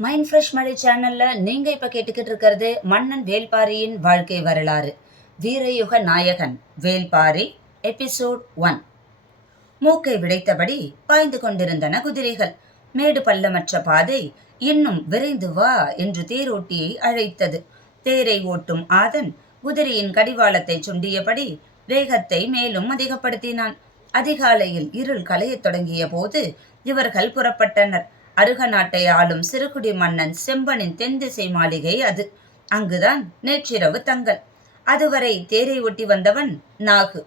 Mind fresh மழை சேனல்ல நீங்க இப்ப கேட்டுக்கிட்டு இருக்கிறது மன்னன் வேல்பாரியின் வாழ்க்கை வரலாறு. வீரயுக நாயகன் வேல்பாரி எபிசோட் 1. மூக்கை விடைத்தபடி பாய்ந்து கொண்டிருந்தன குதிரைகள். மேடு பள்ளமற்ற பாதை இன்னும் விரைந்து வா என்று தேரோட்டியை அழைத்தது. தேரை ஓட்டும் ஆதன் குதிரையின் கடிவாளத்தை சுண்டியபடி வேகத்தை மேலும் அதிகப்படுத்தினான். அதிகாலையில் இருள் களையத் தொடங்கிய போது இவர்கள் புறப்பட்டனர். அருக நாட்டை ஆளும் சிறுகுடி மன்னன் செம்பனின் தென்திசை மாளிகை அது. அங்குதான் நேற்றிரவு தங்கல். அதுவரை தேரை ஒட்டி வந்தவன் நாகு.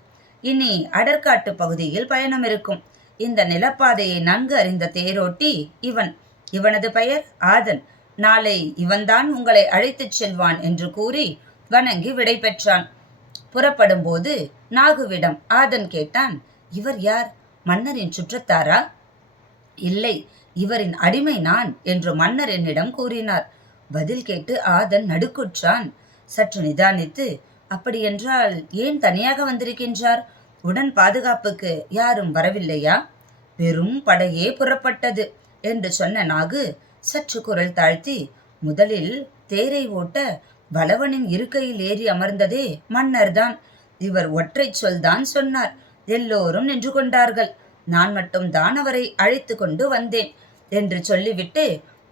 இனி அடற்காட்டு பகுதியில் பயணம் இருக்கும். இந்த நிலப்பாதையை நன்கு அறிந்த தேரோட்டி இவன். இவனது பெயர் ஆதன். நாளை இவன்தான் உங்களை அழைத்துச் செல்வான் என்று கூறி வணங்கி விடை பெற்றான். புறப்படும் போது நாகுவிடம் ஆதன் கேட்டான், இவர் யார்? மன்னரின் சுற்றத்தாரா? இல்லை, இவரின் அடிமை நான் என்று மன்னர் என்னிடம் கூறினார். பதில் கேட்டு ஆதன் நடுக்குற்றான். சற்று நிதானித்து, அப்படியென்றால் ஏன் தனியாக வந்திருக்கின்றார்? உடன் பாதுகாப்புக்கு யாரும் வரவில்லையா? பெரும் படையே புறப்பட்டது என்று சொன்ன நாகு சற்று குரல் தாழ்த்தி, முதலில் தேரை ஓட்ட வளவனின் இருக்கையில் ஏறி அமர்ந்ததே மன்னர்தான். இவர் ஒற்றை சொல்தான் சொன்னார். எல்லோரும் நின்று கொண்டார்கள். நான் மட்டும்தான் அவரை அழைத்து கொண்டு வந்தேன் என்று சொல்லிவிட்டு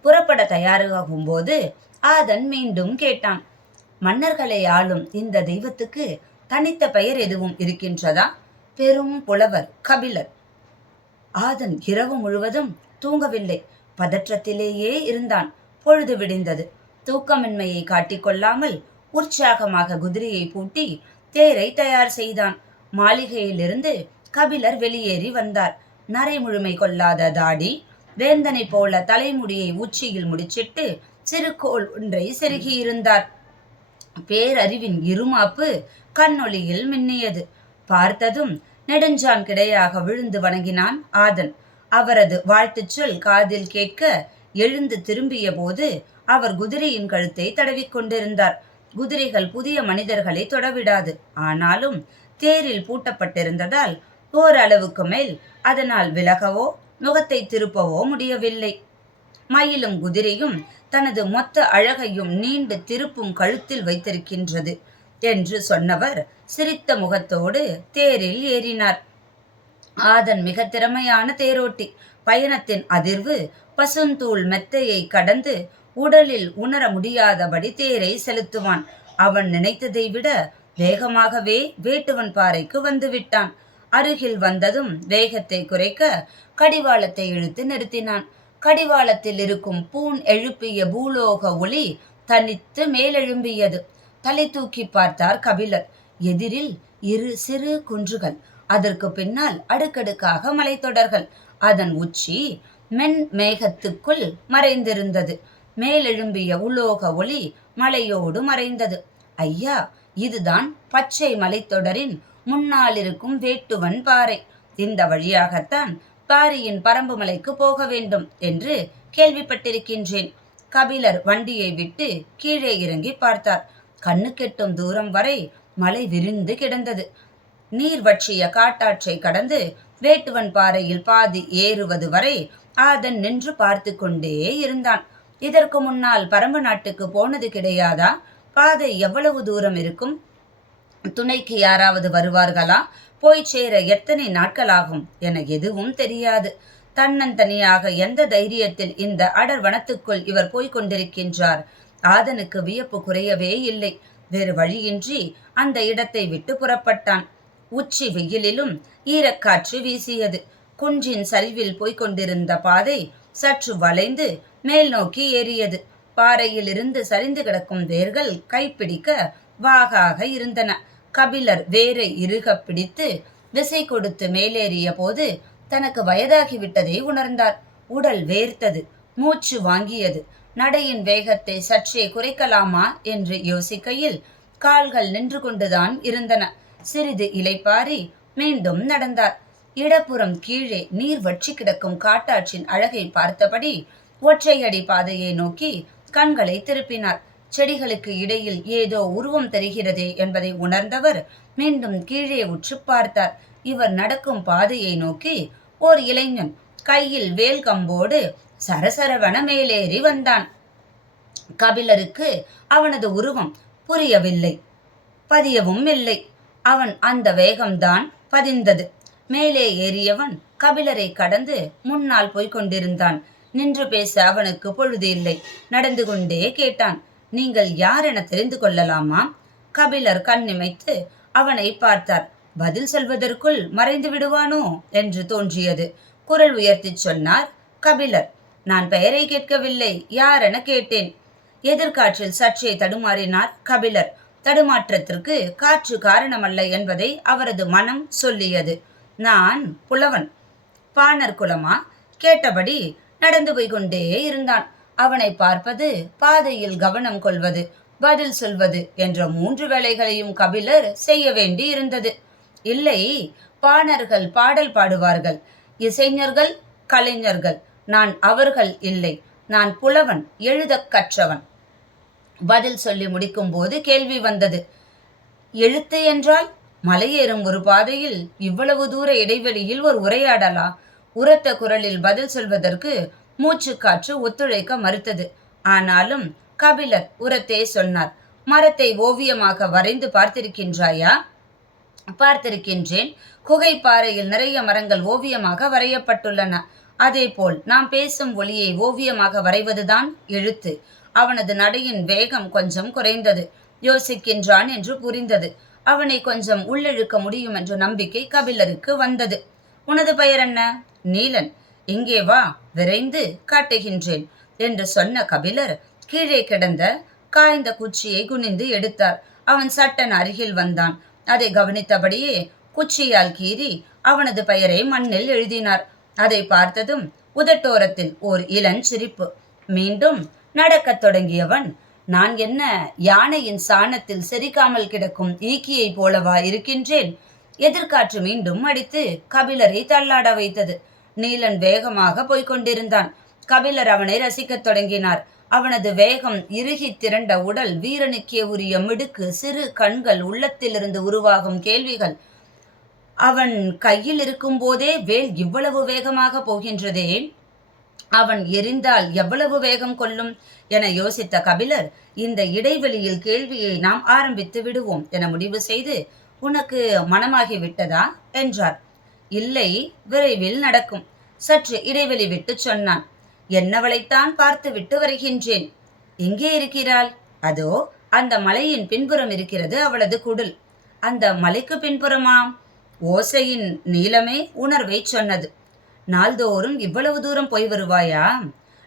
புறப்பட தயாராகும் போது ஆதன் மீண்டும் கேட்டான், மன்னர்களை ஆளும் இந்த தெய்வத்துக்கு தனித்த பெயர் எதுவும் இருக்கின்றதா? பெரும் புலவர் கபிலர். ஆதன் இரவு முழுவதும் தூங்கவில்லை. பதற்றத்திலேயே இருந்தான். பொழுது விடிந்தது. தூக்கமின்மையை காட்டிக்கொள்ளாமல் உற்சாகமாக குதிரையை பூட்டி தேரை தயார் செய்தான். மாளிகையிலிருந்து கபிலர் வெளியேறி வந்தார். நரை முழுமை கொள்ளாத தாடி, வேந்தனை போல தலைமுடியை உச்சியில் முடிச்சிட்டு சிறுகோள் ஒன்றை செருகியிருந்தார். பேரறிவின் இருமாப்பு கண்ணொளியில் மின்னியது. பார்த்ததும் நெடுஞ்சான் கிடையாக விழுந்து வணங்கினான் ஆதன். அவரது வாழ்த்துச் சொல் காதில் கேட்க எழுந்து திரும்பிய போது அவர் குதிரையின் கழுத்தை தடவிக்கொண்டிருந்தார். குதிரைகள் புதிய மனிதர்களை தொடவிடாது. ஆனாலும் தேரில் பூட்டப்பட்டிருந்ததால் ஓரளவுக்கு மேல் அதனால் விலகவோ முகத்தை திருப்பவோ முடியவில்லை. மயிலும் குதிரையும் தனது மொத்த அழகையும் நீண்டு திருப்பும் கழுத்தில் வைத்திருக்கின்றது என்று சொன்னவர் சிரித்த முகத்தோடு தேரில் ஏறினார். ஆதன் மிக திறமையான தேரோட்டி. பயணத்தின் அதிர்வு பசுந்தூள் மெத்தையை கடந்து உடலில் உணர முடியாதபடி தேரை செலுத்துவான். அவன் நினைத்ததை விட வேகமாகவே வேட்டுவன் பாறைக்கு வந்துவிட்டான். அருகில் வந்ததும் வேகத்தை குறைக்க கடிவாளத்தை இழுத்து நிறுத்தினான். கடிவாளத்தில் இருக்கும் பூன் எழுப்பிய பூலோக ஒளி தனித்து மேலெழும்பியது. தலை தூக்கி பார்த்தார் கபிலர். எதிரில் இரு சிறு குன்றுகள், அதற்கு பின்னால் அடுக்கடுக்காக மலைத்தொடர்கள். அதன் உச்சி மென் மேகத்துக்குள் மறைந்திருந்தது. மேலெழும்பிய உலோக ஒளி மலையோடு மறைந்தது. ஐயா, இதுதான் பச்சை மலைத்தொடரின் முன்னால் இருக்கும் வேட்டுவன் பாறை. இந்த வழியாகத்தான் பாரியின் பரம்பு மலைக்கு போக வேண்டும் என்று கேள்விப்பட்டிருக்கின்றேன். கபிலர் வண்டியை விட்டு கீழே இறங்கி பார்த்தார். கண்ணு கெட்டும் தூரம் வரை மலை விரிந்து கிடந்தது. நீர் வற்றிய காட்டாற்றை கடந்து வேட்டுவன் பாறையில் பாதி ஏறுவது வரை ஆதன் நின்று பார்த்து கொண்டே இருந்தான். இதற்கு முன்னால் பரம்பு நாட்டுக்கு போனது கிடையாதா? பாதை எவ்வளவு தூரம் இருக்கும்? துணைக்கு யாராவது வருவார்களா? போய் சேர எத்தனை நாட்களாகும் என எதுவும் தெரியாது. தன்னந்தனியாக எந்த தைரியத்தில் இந்த அடர் வனத்துக்குள் இவர் போய்கொண்டிருக்கின்றார்? ஆதனுக்கு வியப்பு குறையவே இல்லை. வேறு வழியின்றி அந்த இடத்தை விட்டு புறப்பட்டான். உச்சி வெயிலிலும் ஈரக்காற்று வீசியது. குன்றின் சரிவில் போய்கொண்டிருந்த பாதை சற்று வளைந்து மேல் நோக்கி ஏறியது. பாறையிலிருந்து சரிந்து கிடக்கும் வேர்கள் கைப்பிடிக்க வாகாக இருந்தன. கபிலர் வேரை இறுக பிடித்து விசை கொடுத்து மேலேறிய போது தனக்கு வயதாகிவிட்டதை உணர்ந்தார். உடல் வேர்த்தது. மூச்சு வாங்கியது. நடையின் வேகத்தை சற்றே குறைக்கலாமா என்று யோசிக்கையில் கால்கள் நின்று கொண்டுதான் இருந்தன. சிறிது இலைப்பாரி மீண்டும் நடந்தார். இடப்புறம் கீழே நீர் வற்றி கிடக்கும் காட்டாற்றின் அழகை பார்த்தபடி ஒற்றையடி பாதையை நோக்கி கண்களை திருப்பினார். செடிகளுக்கு இடையில் ஏதோ உருவம் தெரிகிறதே என்பதை உணர்ந்தவர் மீண்டும் கீழே உற்று பார்த்தார். இவர் நடக்கும் பாதையை நோக்கி ஓர் இளைஞன் கையில் வேல் கம்போடு சரசரவன மேலேறி வந்தான். கபிலருக்கு அவனது உருவம் புரியவில்லை, பதியவும் இல்லை. அவன் அந்த வேகம்தான் பதிந்தது. மேலே ஏறியவன் கபிலரை கடந்து முன்னால் போய்க் கொண்டிருந்தான். நின்று பேச அவனுக்கு பொழுது இல்லை. நடந்து கொண்டே கேட்டான், நீங்கள் யார் என தெரிந்து கொள்ளலாமா? கபிலர் கண்ணிமைத்து அவனை பார்த்தார். பதில் சொல்வதற்குள் மறைந்து விடுவானோ என்று தோன்றியது. குரல் உயர்த்தி சொன்னார் கபிலர், நான் பெயரை கேட்கவில்லை, யாரென கேட்டேன். எதிர்காற்றில் சற்றே தடுமாறினார் கபிலர். தடுமாற்றத்திற்கு காற்று காரணமல்ல என்பதை அவரது மனம் சொல்லியது. நான் புலவன். பாணர் குலமா? கேட்டபடி நடந்து போய்கொண்டே இருந்தான். அவனை பார்ப்பது, பாதையில் கவனம் கொள்வது, பதில் சொல்வது என்ற 3 வேலைகளையும் கபிலர் செய்ய வேண்டி இருந்தது. இல்லை, பாணர்கள் பாடல் பாடுவார்கள், இசைஞர்கள் கலைஞர்கள். நான் அவர்கள் இல்லை. நான் புலவன், எழுதக் கற்றவன். பதில் சொல்லி முடிக்கும் போது கேள்வி வந்தது. எழுத்து என்றால்? மலையேறும் ஒரு பாதையில் இவ்வளவு தூர இடைவெளியில் ஒரு உரையாடலா? உரத்த குரலில் பதில் சொல்வதற்கு மூச்சு காற்று ஒத்துழைக்க மறுத்தது. ஆனாலும் கபிலர் உரத்தே சொன்னார், மரத்தை ஓவியமாக வரைந்து பார்த்திருக்கின்றாயா? பார்த்திருக்கின்றேன். குகை பாறையில் நிறைய மரங்கள் ஓவியமாக வரையப்பட்டுள்ளன. அதேபோல் நாம் பேசும் ஒளியை ஓவியமாக வரைவதுதான் எழுத்து. அவனது நடையின் வேகம் கொஞ்சம் குறைந்தது. யோசிக்கின்றான் என்று புரிந்தது. அவனை கொஞ்சம் உள்ளிழுக்க முடியும் என்ற நம்பிக்கை கபிலருக்கு வந்தது. உனது பெயர் என்ன? நீலன். இங்கே வா, விரைந்து காட்டுகின்றேன் என்று சொன்ன கபிலர் கீழே கிடந்த காய்ந்த குச்சியை குனிந்து எடுத்தார். அவன் சட்டன் அருகில் வந்தான். அதை கவனித்தபடியே குச்சியால் கீறி அவனது பெயரை மண்ணில் எழுதினார். அதை பார்த்ததும் உதட்டோரத்தில் ஓர் இளஞ்சிரிப்பு. மீண்டும் நடக்கத் தொடங்கியவன், நான் என்ன யானையின் சாணத்தில் செரிக்காமல் கிடக்கும் ஈக்கியை போலவா இருக்கின்றேன்? எதிர்காற்று மீண்டும் அடித்து கபிலரை தள்ளாட வைத்தது. நீலன் வேகமாக போய்கொண்டிருந்தான். கபிலர் அவனை ரசிக்கத் தொடங்கினார். அவனது வேகம், இறுகி திரண்ட உடல், வீரனுக்கே உரிய மிடுக்கு, சிறு கண்கள், உள்ளத்திலிருந்து உருவாகும் கேள்விகள். அவன் கையில் இருக்கும் போதே வேல் இவ்வளவு வேகமாக போகின்றதே, அவன் எரிந்தால் எவ்வளவு வேகம் கொள்ளும் என யோசித்த கபிலர், இந்த இடைவெளியில் கேள்வியை நாம் ஆரம்பித்து விடுவோம் என முடிவு செய்து, உனக்கு மனமாகிவிட்டதா என்றார். இல்லை, விரைவில் நடக்கும். சற்று இடைவெளி விட்டு சொன்னான், என்னவளைத்தான் பார்த்து விட்டு வருகின்றேன். எங்கே இருக்கிறாள்? அதோ அந்த மலையின் பின்புறம் இருக்கிறது அவளது குடில். அந்த மலைக்கு பின்புறமாம்? ஓசையின் நீளமே உணர்வை சொன்னது. நாள்தோறும் இவ்வளவு தூரம் போய் வருவாயா?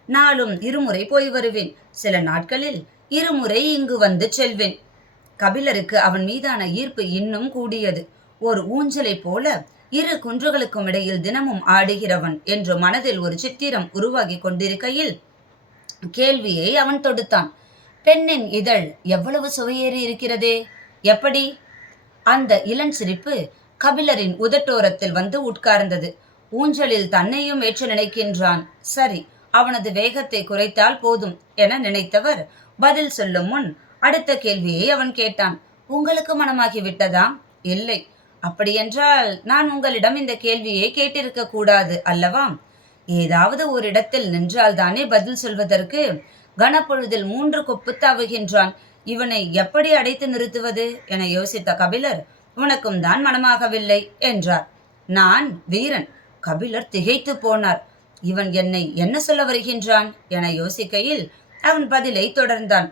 நாளும் 2 முறை போய் வருவேன். சில நாட்களில் 2 முறை இங்கு வந்து செல்வேன். கபிலருக்கு அவன் மீதான ஈர்ப்பு இன்னும் கூடியது. ஒரு ஊஞ்சலை போல 2 குன்றுகளுக்கும் இடையில் தினமும் ஆடுகிறவன் என்று மனதில் ஒரு சித்திரம் உருவாகி கொண்டிருக்கையில் கேள்வியை அவன் தொடுத்தான். பெண்ணின் இதழ் எவ்வளவு சுவையேறி இருக்கிறதே, எப்படி? அந்த இளஞ்சிரிப்பு கபிலரின் உதட்டோரத்தில் வந்து உட்கார்ந்தது. ஊஞ்சலில் தன்னையும் ஏற்று நினைக்கின்றான். சரி, அவனது வேகத்தை குறைத்தால் போதும் என நினைத்தவர் பதில் சொல்லும் முன் அடுத்த கேள்வியை அவன் கேட்டான். உங்களுக்கு மனமாகிவிட்டதா? இல்லை. அப்படியென்றால் நான் உங்களிடம் இந்த கேள்வியை கேட்டிருக்க கூடாது அல்லவா? ஏதாவது ஒரு இடத்தில் நின்றால் தானே பதில் சொல்வதற்கு. கனப்பொழுதில் 3 கொப்பு தாவுகின்றான். இவனை எப்படி அடைத்து நிறுத்துவது என யோசித்த கபிலர், உனக்கும் தான் மனமாகவில்லை என்றார். நான் வீரன். கபிலர் திகைத்து போனார். இவன் என்னை என்ன சொல்ல வருகின்றான் என யோசிக்கையில் அவன் பதிலை தொடர்ந்தான்.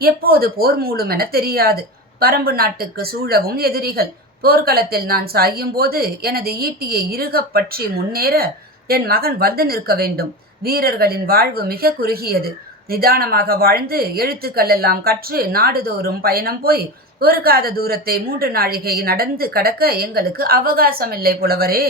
எப்போது போர் மூளும் என தெரியாது. பரம்பு நாட்டுக்கு சூழவும் எதிரிகள். போர்க்களத்தில் நான் சாயும் போது எனது ஈட்டியை இறுக பற்றி முன்னேற என் மகன் வந்து நிற்க வேண்டும். வீரர்களின் வாழ்வு மிக குறுகியது. நிதானமாக வாழ்ந்து எழுத்துக்கள் எல்லாம் கற்று நாடுதோறும் பயணம் போய் ஒரு காத தூரத்தை 3 நாழிகை நடந்து கடக்க எங்களுக்கு அவகாசம் இல்லை புலவரே.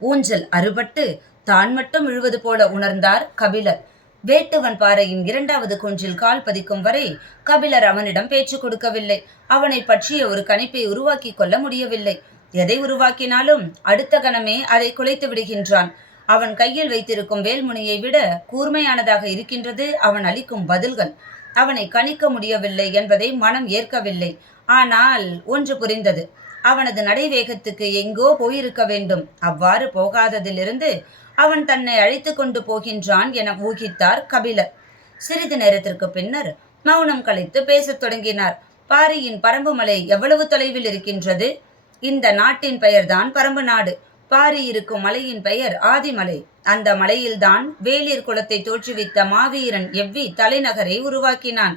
ஊஞ்சல் அறுபட்டு தான் மட்டும் விழுவது போல உணர்ந்தார் கபிலர். வேட்டுவன் பாறையின் 2வது குன்றில் கால் பதிக்கும் வரை கபிலர் அவனிடம் பேச்சு கொடுக்கவில்லை. அவனை பற்றிய ஒரு கணிப்பை உருவாக்கி கொள்ள முடியவில்லை. எதை உருவாக்கினாலும் அடுத்த கணமே அதை குலைத்து விடுகின்றான். அவன் கையில் வைத்திருக்கும் வேல்முனையை விட கூர்மையானதாக இருக்கின்றது அவன் அளிக்கும் பதில்கள். அவனை கணிக்க முடியவில்லை என்பதை மனம் ஏற்கவில்லை. ஆனால் ஒன்று புரிந்தது. அவனது நடைவேகத்துக்கு எங்கோ போயிருக்க வேண்டும். அவ்வாறு போகாததிலிருந்து அவன் தன்னை அழைத்து கொண்டு போகின்றான் என ஊகித்தார் கபிலர். சிறிது நேரத்திற்கு பின்னர் மௌனம் கலைத்து பேசத் தொடங்கினார். பாரியின் பரம்பு மலை எவ்வளவு தொலைவில் இருக்கின்றது? இந்த நாட்டின் பெயர்தான் பரம்பு நாடு. பாரி இருக்கும் மலையின் பெயர் ஆதிமலை. அந்த மலையில்தான் வேளிர் குலத்தை தோற்றுவித்த மாவீரன் எவ்வி தலைநகரை உருவாக்கினான்.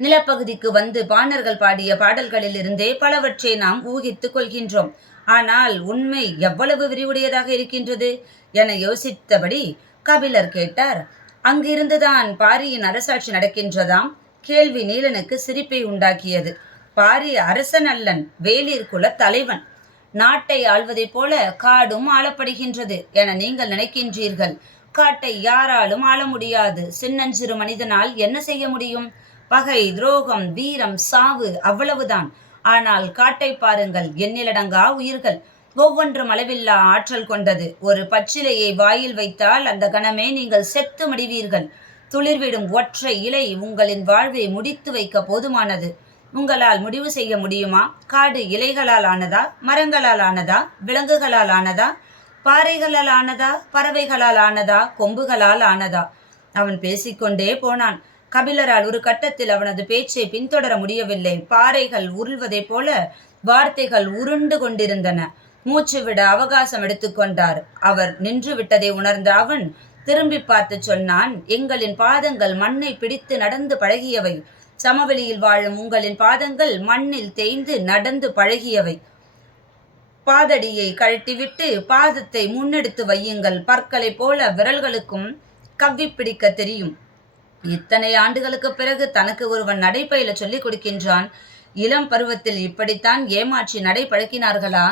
நிலப்பகுதிக்கு வந்து பாணர்கள் பாடிய பாடல்களில் இருந்தே பலவற்றை நாம் ஊகித்துக் கொள்கின்றோம். ஆனால் உண்மை எவ்வளவு விரிவுடையதாக இருக்கின்றது என யோசித்தபடி கபிலர் கேட்டார். அங்கிருந்துதான் பாரியின் அரசாட்சி நடக்கின்றதாம். கேள்வி நீலனுக்கு சிரிப்பை உண்டாக்கியது. பாரி அரசன் அல்லன், வேளிர் குல தலைவன். நாட்டை ஆள்வதைப் போல காடும் ஆளப்படுகின்றது என நீங்கள் நினைக்கின்றீர்கள். காட்டை யாராலும் ஆள முடியாது. சின்னஞ்சிறு மனிதனால் என்ன செய்ய முடியும்? பகை, துரோகம், வீரம், சாவு, அவ்வளவுதான். ஆனால் காட்டை பாருங்கள், எண்ணிலடங்கா உயிர்கள், ஒவ்வொன்றும் அளவில்லா ஆற்றல் கொண்டது. ஒரு பச்சிலையை வாயில் வைத்தால் அந்த கணமே நீங்கள் செத்து மடிவீர்கள். துளிர்விடும் ஒற்றை இலை உங்களின் வாழ்வை முடித்து வைக்க போதுமானது. உங்களால் முடிவு செய்ய முடியுமா? காடு இலைகளால் ஆனதா, மரங்களால் ஆனதா, விலங்குகளால் ஆனதா, பாறைகளால் ஆனதா, பறவைகளால் ஆனதா, கொம்புகளால் ஆனதா? அவன் பேசிக்கொண்டே போனான். கபிலரால் ஒரு கட்டத்தில் அவனது பேச்சை பின்தொடர முடியவில்லை. பாறைகள் உருள்வதைப் போல வார்த்தைகள் உருண்டு கொண்டிருந்தன. மூச்சு விட அவகாசம் எடுத்துக்கொண்டார். அவர் நின்று விட்டதை உணர்ந்த அவன் திரும்பி பார்த்து சொன்னான், எங்களின் பாதங்கள் மண்ணை பிடித்து நடந்து பழகியவை. சமவெளியில் வாழும் உங்களின் பாதங்கள் மண்ணில் தேய்ந்து நடந்து பழகியவை. பாதடியை கழட்டிவிட்டு பாதத்தை முன்னெடுத்து வையுங்கள். பற்களை போல விரல்களுக்கும் கவ்வி பிடிக்க தெரியும். இத்தனை ஆண்டுகளுக்கு பிறகு தனக்கு ஒருவன் நடைபயில சொல்லிக் கொடுக்கின்றான். இளம் பருவத்தில் இப்படித்தான் ஏமாற்றி நடை பழக்கினார்களா?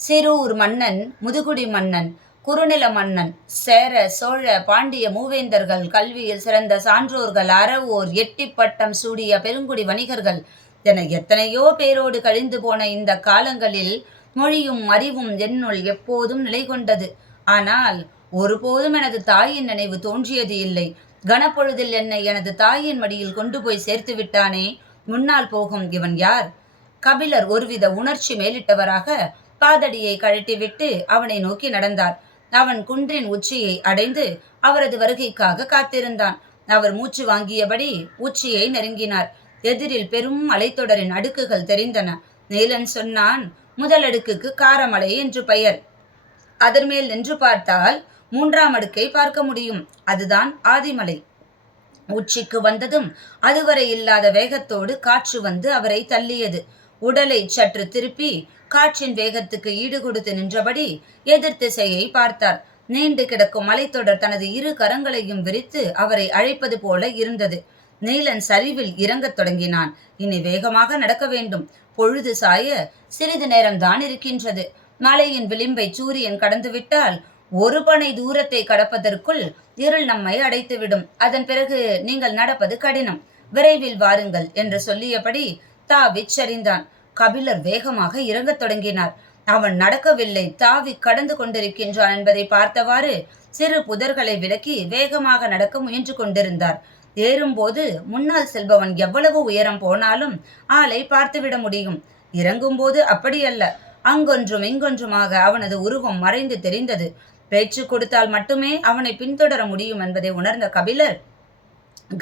சிறூர் மன்னன், முதுகுடி மன்னன், குறுநில மன்னன், சேர, சோழ, பாண்டிய மூவேந்தர்கள், கல்வியில் சிறந்த சான்றோர்கள், அறவோர், எட்டி பட்டம் சூடிய பெருங்குடி வணிகர்கள் என எத்தனையோ பேரோடு கழிந்து போன இந்த காலங்களில் மொழியும் அறிவும் என்னுள் எப்போதும் நிலை கொண்டது. ஆனால் ஒருபோதும் எனது தாயின் நினைவு தோன்றியது இல்லை. கனப்பொழுதில் என்னை எனது தாயின் மடியில் கொண்டு போய் சேர்த்து விட்டானே, முன்னால் போகும் இவன் யார்? கபிலர் ஒருவித உணர்ச்சி மேலிட்டவராக பாதடியை கழட்டிவிட்டு அவனை நோக்கி நடந்தார். அவன் குன்றின் உச்சியை அடைந்து அவரது வருகைக்காக காத்திருந்தான். அவர் மூச்சு வாங்கியபடி உச்சியை நெருங்கினார். எதிரில் பெரும் மலைத்தொடரின் அடுக்குகள் தெரிந்தன. நீலன் சொன்னான், முதல் அடுக்குக்கு காரமலை என்று பெயர். அதன் மேல் நின்று பார்த்தால் 3ஆம் அடுக்கை பார்க்க முடியும். அதுதான் ஆதிமலை. உச்சிக்கு வந்ததும் அதுவரை இல்லாத வேகத்தோடு காற்று வந்து அவரை தள்ளியது. உடலை சற்று திருப்பி காற்றின் வேகத்துக்கு ஈடு கொடுத்து நின்றபடி எதிர் திசையை பார்த்தார். நீண்டு கிடக்கும் மலைத்தொடர் தனது இரு கரங்களையும் விரித்து அவரை அழைப்பது போல இருந்தது. நீலன் சரிவில் இறங்கத் தொடங்கினான். இனி வேகமாக நடக்க வேண்டும். பொழுது சாய சிறிது நேரம்தான் இருக்கின்றது. மலையின் விளிம்பை சூரியன் கடந்துவிட்டால் ஒரு பனை தூரத்தை கடப்பதற்குள் இருள் நம்மை அடைத்துவிடும். அதன் பிறகு நீங்கள் நடப்பது கடினம். விரைவில் வாருங்கள் என்று சொல்லியபடி தாவிச் சரிந்தான். கபிலர் வேகமாக இறங்கத் தொடங்கினார். அவன் நடக்கவில்லை, தாவி கடந்து கொண்டிருக்கின்றான் என்பதை பார்த்தவாறு சிறு புதர்களை விலக்கி வேகமாக நடக்க முயன்று கொண்டிருந்தார். ஏறும்போது முன்னால் செல்பவன் எவ்வளவு உயரம் போனாலும் ஆளை பார்த்துவிட முடியும். இறங்கும்போது அப்படியல்ல. அங்கொன்றும் இங்கொன்றுமாக அவனது உருவம் மறைந்து தெரிந்தது. பேச்சு கொடுத்தால் மட்டுமே அவனை பின்தொடர முடியும் என்பதை உணர்ந்த கபிலர்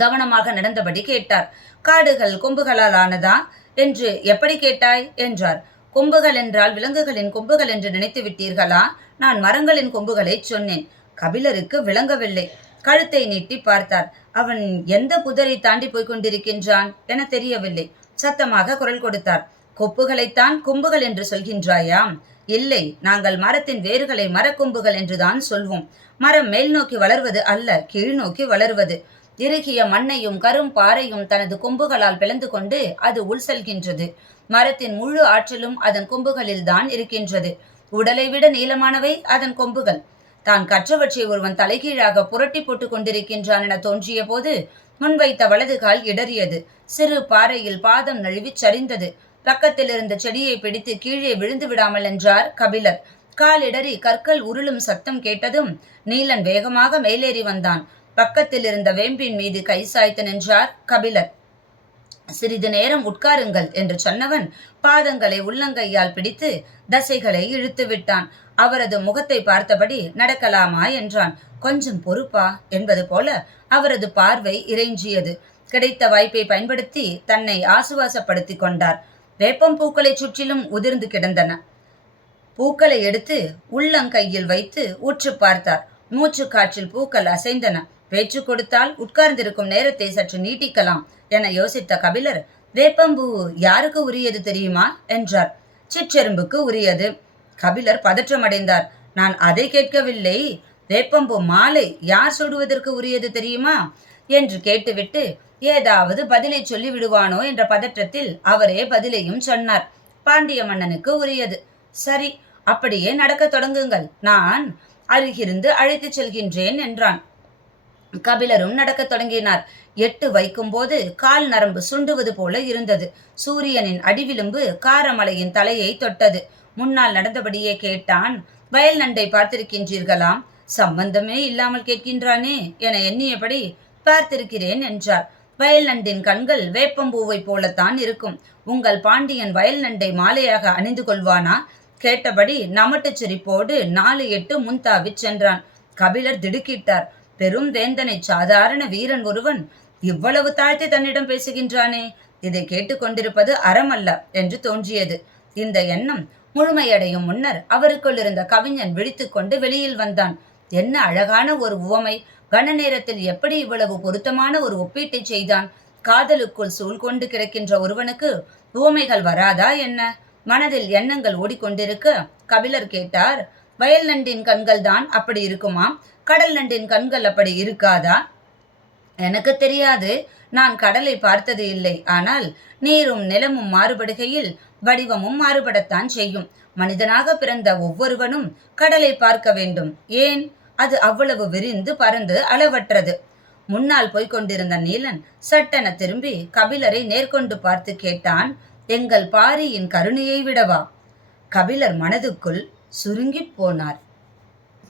கவனமாக நடந்தபடி கேட்டார். காடுகள் கொம்புகளால் ஆனதா என்று எப்படி கேட்டாய் என்றார். கொம்புகள் என்றால் விலங்குகளின் கொம்புகள் என்று நினைத்து விட்டீர்களா? நான் மரங்களின் கொம்புகளை சொன்னேன். கபிலருக்கு விளங்கவில்லை. கழுத்தை நீட்டி பார்த்தார். அவன் எந்த புதரை தாண்டி போய்க் கொண்டிருக்கின்றான் என தெரியவில்லை. சத்தமாக குரல் கொடுத்தார். கொப்புகளைத்தான் கொம்புகள் என்று சொல்கின்றாயாம்? இல்லை, நாங்கள் மரத்தின் வேர்களை மரக்கொம்புகள் என்றுதான் சொல்வோம். மரம் மேல் நோக்கி வளர்வது அல்ல, கீழ் நோக்கி வளர்வது. இறுகிய மண்ணையும் கரும் பாறையும் தனது கொம்புகளால் பிளந்து கொண்டு அது உள் செல்கின்றது. மரத்தின் முழு ஆற்றலும் அதன் கொம்புகளில் தான் இருக்கின்றது. உடலை விட நீளமானவை அதன் கொம்புகள். தான் கற்றவற்றை ஒருவன் தலைகீழாக புரட்டி போட்டுக் கொண்டிருக்கின்றான் என தோன்றிய போது முன்வைத்த வலது கால் இடறியது. சிறு பாறையில் பாதம் நழுவி சரிந்தது. பக்கத்தில் இருந்த செடியை பிடித்து கீழே விழுந்து விடாமல் என்றார் கபிலர். காலிடறி கற்கள் உருளும் சத்தம் கேட்டதும் நீலன் வேகமாக மேலேறி வந்தான். பக்கத்தில் இருந்த வேம்பின் மீது கை சாய்த்து நின்றார் கபிலர். சிறிது நேரம் உட்காருங்கள் என்று சொன்னவன் பாதங்களை உள்ளங்கையால் பிடித்து தசைகளை இழுத்து விட்டான். அவரது முகத்தை பார்த்தபடி நடக்கலாமா என்றான். கொஞ்சம் பொறுப்பா என்பது போல அவரது பார்வை இறைஞ்சியது. கிடைத்த வாய்ப்பை பயன்படுத்தி தன்னை ஆசுவாசப்படுத்திக் கொண்டார். வேப்பம் பூக்களை சுற்றிலும் உதிர்ந்து கிடந்தன. பூக்களை எடுத்து உள்ளங்கையில் வைத்து உற்று பார்த்தார். மூச்சு காற்றில் பூக்கள் அசைந்தன. பேச்சு கொடுத்தால் உட்கார்ந்திருக்கும் நேரத்தை சற்று நீட்டிக்கலாம் என யோசித்த கபிலர், வேப்பம்பூ யாருக்கு உரியது தெரியுமா என்றார். சிற்றெரும்புக்கு உரியது. கபிலர் பதற்றமடைந்தார். நான் அதை கேட்கவில்லை, வேப்பம்பூ மாலை யார் சுடுவதற்கு உரியது தெரியுமா என்று கேட்டுவிட்டு ஏதாவது பதிலை சொல்லி விடுவானோ என்ற பதற்றத்தில் அவரே பதிலையும் சொன்னார். பாண்டிய மன்னனுக்கு உரியது. சரி, அப்படியே நடக்க தொடங்குங்கள், நான் அருகிருந்து அழைத்துச் செல்கின்றேன் என்றான். கபிலரும் நடக்கத் தொடங்கினார். 8 வைக்கும் போது கால் நரம்பு சுண்டுவது போல இருந்தது. சூரியனின் அடிவிளிம்பு காரமலையின் தலையை தொட்டது. முன்னால் நடந்தபடியே கேட்டான், வயல் நண்டை பார்த்திருக்கின்றீர்களாம்? சம்பந்தமே இல்லாமல் கேட்கின்றானே என எண்ணியபடி பார்த்திருக்கிறேன் என்றார். வயல் நண்டின் கண்கள் வேப்பம்பூவை போலத்தான் இருக்கும். உங்கள் பாண்டியன் வயல் நண்டை மாலையாக அணிந்து கொள்வானா? கேட்டபடி நமட்டு சிரிப்போடு 4-8 முன்தாவிச் சென்றான். கபிலர் திடுக்கிட்டார். பெரும் வேந்தனை சாதாரண வீரன் ஒருவன் இவ்வளவு தாழ்த்தி தன்னிடம் பேசுகின்றானே, இதை கேட்டுக்கொண்டிருப்பது அறமல்ல என்று தோன்றியது. இந்த எண்ணம் முழுமையடையும் முன்னர் அவருக்குள் இருந்த கவிஞன் விழித்துக்கொண்டு வெளியில் வந்தான். என்ன அழகான ஒரு உவமை! கன நேரத்தில் எப்படி இவ்வளவு பொருத்தமான ஒரு ஒப்பீட்டை செய்தான்? காதலுக்குள் சூழ் கொண்டு கிடக்கின்ற ஒருவனுக்கு உவமைகள் வராதா என்ன? மனதில் எண்ணங்கள் ஓடிக்கொண்டிருக்க கபிலர் கேட்டார், வயல் நண்டின் கண்கள் தான் அப்படி இருக்குமாம், கடல் நண்டின் கண்கள் அப்படி இருக்காதா? எனக்கு தெரியாது, நான் கடலை பார்த்தது இல்லை. ஆனால் நீரும் நிலமும் மாறுபடுகையில் வடிவமும் மாறுபடத்தான் செய்யும். மனிதனாக பிறந்த ஒவ்வொருவனும் கடலை பார்க்க வேண்டும். ஏன்? அது அவ்வளவு விரிந்து பறந்து அளவற்றது. முன்னால் போய்கொண்டிருந்த நீலன் சட்டென திரும்பி கபிலரை நேர்கொண்டு பார்த்து கேட்டான், எங்கள் பாரியின் கருணையை விடவா? கபிலர் மனதுக்குள் சுருங்கிப் போனார்.